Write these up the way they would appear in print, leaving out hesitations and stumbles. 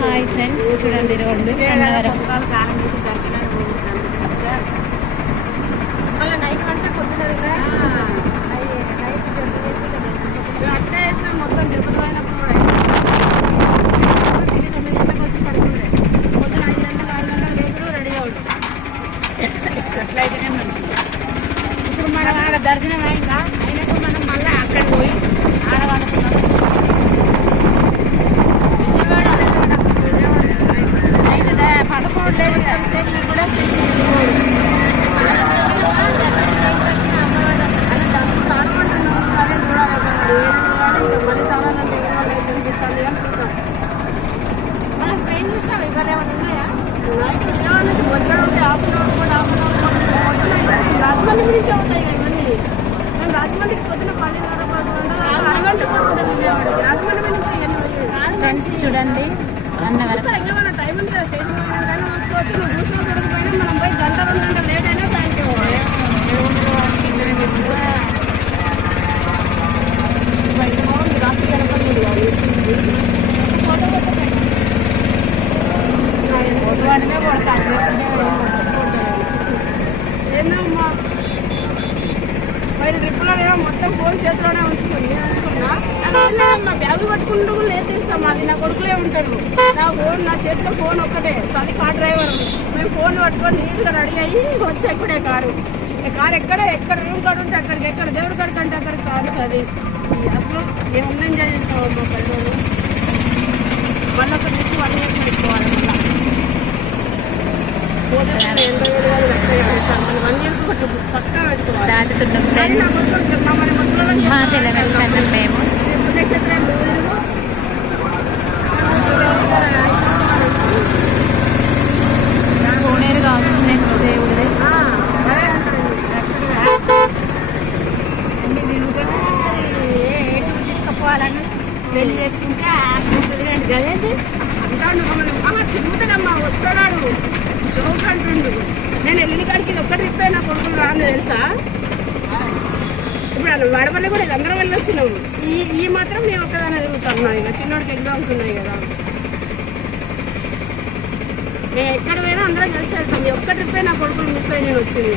Hi friends, చూడండి road Annavaram. అట్లే వేసినా మొత్తం తిరుపతి పోయినప్పుడు కూడా 9 గంటలకు వచ్చి పడుకుంటే పొద్దున 5 గంటలకు 6 గంటలకు లేకుడు రెడీ అవ్వడు. అట్లయితేనే మంచిది. ఇప్పుడు మనం ఆడ దర్శనం అయిందా అయినప్పుడు మనం మళ్ళీ అక్కడ పోయి ఆడవాళ్ళకున్నాం. పడుకోవట్లేదు కూడా మనం ట్రైన్ చూసినాం. ఇవాళ ఏమైనా ఉన్నాయా? రాజమండ్రి గురించే ఉంటాయి ఇవన్నీ. మేము రాజమండ్రికి పొద్దున 10:30 రాజమండ్రి నుంచి ఫ్రెండ్స్ చూడండి అన్నవరం. మన టైం ఉంది కదా, స్టేషన్ కానీ వసుకోవచ్చు. నువ్వు చూసిన చూడకపోయినా మనం పోయి గంట 2 గంటలు లేట్ అయినా థ్యాంక్ యూ. రాత్రి కనపడలేదు ఫోటో వాడినే కొడతాను. ఏందమ్మా మరి ట్రిప్పులో నేను మొత్తం ఫోన్ చేతిలోనే ఉంచుకున్నా. మా బ్యాగులు పట్టుకుంటూ లేదు తెలుసా, మాది నా కొడుకులే ఉంటాడు. నా చేతిలో ఫోన్ ఒక్కటే. అది కార్ డ్రైవర్. మేము ఫోన్ పట్టుకొని నీట్గా రెడీ అయ్యి వచ్చి ఎక్కడే కారు ఎక్కడ రూమ్ కాడు ఉంటే అక్కడికి, ఎక్కడ దేవుడి కాడికి అంటే అక్కడికి కారు. అది అసలు ఏమన్నా ఎంజాయ్ చేస్తావు మా పిల్లలు. మళ్ళీ ఒక నుంచి 1 ఇయర్ పెట్టుకోవాలి. మళ్ళీ 1 ఇయర్ పక్కా పెట్టుకోవాలి. మేము పుణ్యక్షేత్రం కోనేరు కావచ్చు దేవుడిదే. తీసుకుపోవాలని పెళ్లి చేసుకుంటే అదేంటి అంటాడు. తిరుగుతాడమ్మా, వస్తాడు జోక్ అంటుండు. నేను వెళ్ళిన కాడికి ఒక్క ట్రిప్ అయినా కొడుకులు రాను తెలుసా. ఇప్పుడు వడవల్లి కూడా అందరం వెళ్ళి వచ్చినాము. ఈ మాత్రం మేము ఒక్కదాన్ని తిరుగుతున్నాం. ఇక చిన్నోడికి ఎగ్జామ్స్ ఉన్నాయి కదా. మేము ఎక్కడ పోయినా అందరం కలిసి వెళ్తాం. ఒక్క ట్రిప్ అయినా కొడుకులు మిస్ అయ్యి నేను వచ్చింది.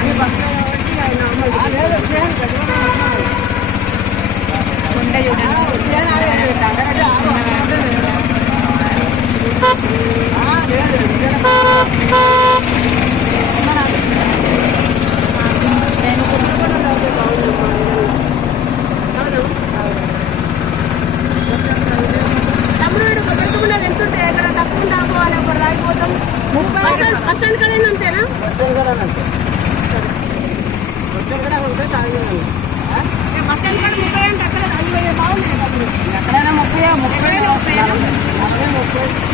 అని బస్సులో కాబట్టి నార్మల్ కొండ చూడండి. తమ్ముడు పెట్టుకున్నా వెళ్తుంటే ఎక్కడ తక్కువ ఆపోవాలి, ఒకటి రాగిపోతాం. 30 బస్ స్టాండ్ కదైనా అంతేనా? బస్ స్టాండ్ కాడ 30 అంటే అక్కడ బాగుంటుంది. ఎక్కడైనా 30 40